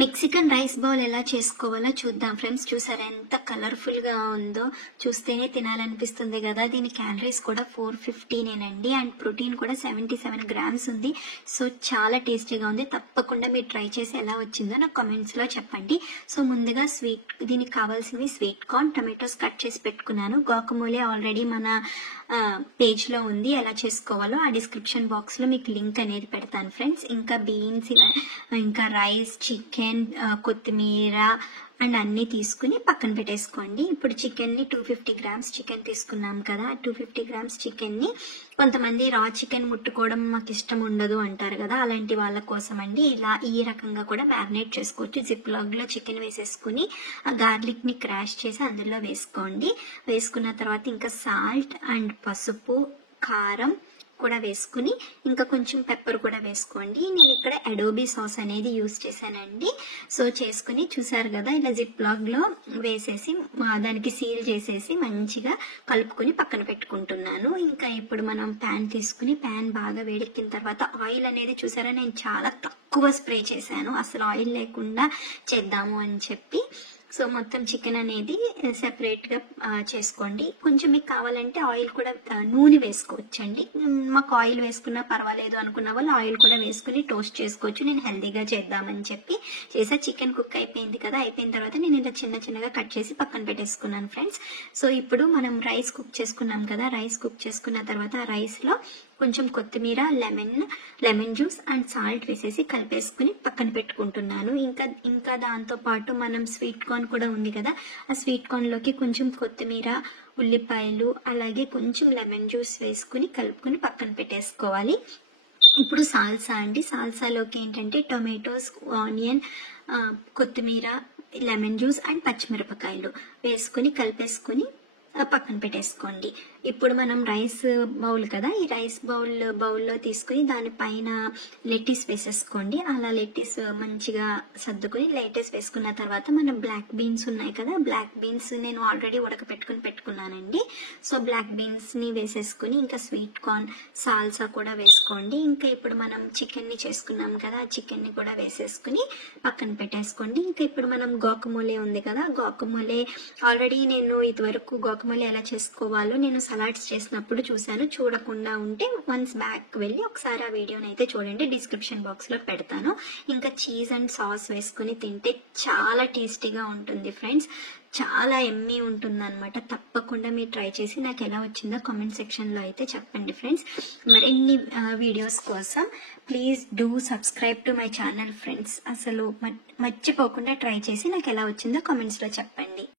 Mexican rice bowl ఎలా చేసుకోవాలో చూద్దాం ఫ్రెండ్స్. చూసారా ఎంత కలర్ఫుల్ గా ఉందో, చూస్తేనే తినాలనిపిస్తుంది కదా. దీని క్యాలరీస్ కూడా 415 అండ్ ప్రోటీన్ కూడా 77 గ్రామ్స్ ఉంది. సో చాలా టేస్టీగా ఉంది. తప్పకుండా మీరు ట్రై చేసి ఎలా వచ్చిందో నాకు కామెంట్స్ లో చెప్పండి. సో ముందుగా దీనికి కావాల్సినవి స్వీట్ కార్న్, టమాటోస్ కట్ చేసి పెట్టుకున్నాను. గాకమోలే ఆల్రెడీ మన పేజ్ లో ఉంది, ఎలా చేసుకోవాలో ఆ డిస్క్రిప్షన్ బాక్స్ లో మీకు లింక్ అనేది పెడతాను ఫ్రెండ్స్. ఇంకా బీన్స్, ఇంకా రైస్, చికెన్, కొత్తిమీర అండ్ అన్ని తీసుకుని పక్కన పెట్టేసుకోండి. ఇప్పుడు చికెన్ ని 250 గ్రామ్స్ చికెన్ తీసుకున్నాం కదా. 250 గ్రామ్స్ చికెన్ ని, కొంతమంది రా చికెన్ ముట్టుకోవడం మాకు ఇష్టం ఉండదు అంటారు కదా, అలాంటి వాళ్ళ కోసం అండి ఇలా ఈ రకంగా కూడా మ్యారినేట్ చేసుకోవచ్చు. జిప్ లాగ్ లో చికెన్ వేసేసుకుని ఆ గార్లిక్ ని క్రాష్ చేసి అందులో వేసుకోండి. వేసుకున్న తర్వాత ఇంకా సాల్ట్ అండ్ పసుపు, కారం కూడా వేసుకుని ఇంకా కొంచెం పెప్పర్ కూడా వేసుకోండి. నేను ఇక్కడ అడోబీ సాస్ అనేది యూస్ చేశానండి. సో చేసుకుని చూసారు కదా, ఇలా జిప్ లాగ్ లో వేసేసి దానికి సీల్ చేసేసి మంచిగా కలుపుకుని పక్కన పెట్టుకుంటున్నాను. ఇంకా ఇప్పుడు మనం ప్యాన్ తీసుకుని, ప్యాన్ బాగా వేడెక్కిన తర్వాత ఆయిల్ అనేది చూసారా, నేను చాలా తక్కువ స్ప్రే చేశాను, అసలు ఆయిల్ లేకుండా చేద్దాము అని చెప్పి. సో మొత్తం చికెన్ అనేది సెపరేట్ గా చేసుకోండి. కొంచెం మీకు కావాలంటే ఆయిల్ కూడా, నూనె వేసుకోవచ్చండి. మాకు ఆయిల్ వేసుకున్నా పర్వాలేదు అనుకున్న వాళ్ళు ఆయిల్ కూడా వేసుకుని టోస్ట్ చేసుకోవచ్చు. నేను హెల్దీగా చేద్దామని చెప్పి చేసా. చికెన్ కుక్ అయిపోయింది కదా, అయిపోయిన తర్వాత నేను ఇలా చిన్న చిన్నగా కట్ చేసి పక్కన పెట్టేసుకున్నాను ఫ్రెండ్స్. సో ఇప్పుడు మనం రైస్ కుక్ చేసుకున్నాం కదా, రైస్ కుక్ చేసుకున్న తర్వాత ఆ రైస్ లో కొంచెం కొత్తిమీర, లెమన్ జ్యూస్ అండ్ సాల్ట్ వేసేసి కలిపేసుకుని పక్కన పెట్టుకుంటున్నాను. ఇంకా దాంతో పాటు మనం స్వీట్ కార్న్ కూడా ఉంది కదా, ఆ స్వీట్ కార్న్ లోకి కొంచెం కొత్తిమీర, ఉల్లిపాయలు, అలాగే కొంచెం లెమన్ జ్యూస్ వేసుకుని కలుపుకుని పక్కన పెట్టేసుకోవాలి. ఇప్పుడు సాల్సా అండి. సాల్సాలోకి ఏంటంటే టొమాటోస్, ఆనియన్, కొత్తిమీర, లెమన్ జ్యూస్ అండ్ పచ్చిమిరపకాయలు వేసుకుని కలిపేసుకుని పక్కన పెట్టేసుకోండి. ఇప్పుడు మనం రైస్ బౌల్ కదా, ఈ రైస్ బౌల్లో తీసుకుని దానిపైన లెట్టిస్ వేసేసుకోండి. అలా లెట్టిస్ మంచిగా సర్దుకుని లెట్టిస్ వేసుకున్న తర్వాత మనం బ్లాక్ బీన్స్ ఉన్నాయి కదా, బ్లాక్ బీన్స్ నేను ఆల్రెడీ పెట్టుకున్నానండి. సో బ్లాక్ బీన్స్ ని వేసేసుకుని ఇంకా స్వీట్ కార్న్, సాల్సా కూడా వేసుకోండి. ఇంకా ఇప్పుడు మనం చికెన్ ని చేసుకున్నాం కదా, ఆ చికెన్ ని కూడా వేసేసుకుని పక్కన పెట్టేసుకోండి. ఇంకా ఇప్పుడు మనం గాకమోలే ఉంది కదా, గాకమోలే ఆల్రెడీ నేను ఇదివరకు గాకమోలే ఎలా చేసుకోవాలో నేను సలాడ్స్ చేసినప్పుడు చూసాను. చూడకుండా ఉంటే వన్స్ బ్యాక్ వెళ్ళి ఒకసారి ఆ వీడియోని అయితే చూడండి, డిస్క్రిప్షన్ బాక్స్ లో పెడతాను. ఇంకా చీజ్ అండ్ సాస్ వేసుకుని తింటే చాలా టేస్టీగా ఉంటుంది ఫ్రెండ్స్, చాలా ఎమ్మీ ఉంటుంది అనమాట. తప్పకుండా మీరు ట్రై చేసి నాకు ఎలా వచ్చిందో కామెంట్ సెక్షన్ లో అయితే చెప్పండి ఫ్రెండ్స్. మరిన్ని వీడియోస్ కోసం please do subscribe to my channel friends. అసలు మర్చిపోకుండా ట్రై చేసి నాకు ఎలా వచ్చిందో కామెంట్స్ లో చెప్పండి.